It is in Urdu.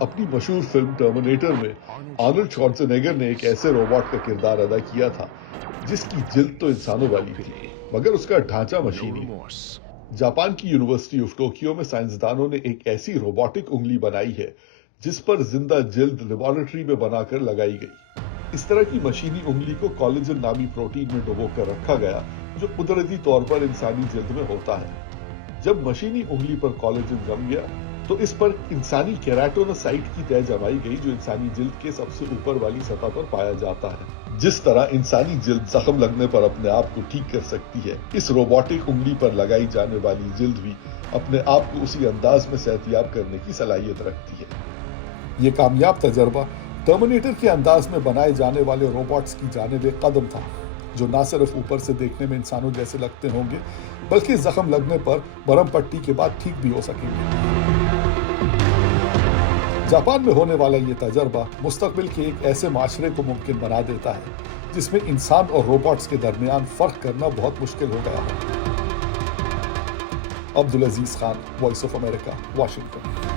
اپنی مشہور فلم ٹرمینیٹر میں آرنلڈ شوارزنیگر نے ایک ایسے روبوٹ کا کردار ادا کیا تھا جس کی جلد تو انسانوں والی تھی مگر اس کا ڈھانچہ مشینی۔ جاپان کی یونیورسٹی آف ٹوکیو میں سائنسدانوں نے ایک ایسی روبوٹک انگلی بنائی ہے جس پر زندہ جلد لیبارٹری میں بنا کر لگائی گئی۔ اس طرح کی مشینی انگلی کو کولیجن نامی پروٹین میں ڈبو کر رکھا گیا جو قدرتی طور پر انسانی جلد میں ہوتا ہے۔ جب مشینی انگلی پر کولیجن جم گیا تو اس پر انسانی کیراٹونوسائٹ کی تہ جمائی گئی جو انسانی جلد کے سب سے اوپر والی سطح پر پایا جاتا ہے۔ جس طرح انسانی جلد زخم لگنے پر اپنے آپ کو ٹھیک کر سکتی ہے، اس روبوٹک انگلی پر لگائی جانے والی جلد بھی اپنے آپ کو اسی انداز میں صحتیاب کرنے کی صلاحیت رکھتی ہے۔ یہ کامیاب تجربہ ٹرمینیٹر کے انداز میں بنائے جانے والے روبوٹس کی جانب ایک قدم تھا جو نہ صرف اوپر سے دیکھنے میں انسانوں جیسے لگتے ہوں گے بلکہ زخم لگنے پر برم پٹی کے بعد ٹھیک بھی ہو سکیں گے۔ جاپان میں ہونے والا یہ تجربہ مستقبل کے ایک ایسے معاشرے کو ممکن بنا دیتا ہے جس میں انسان اور روبوٹس کے درمیان فرق کرنا بہت مشکل ہو گیا ہے۔ Abdul Aziz Khan, Voice of America, Washington.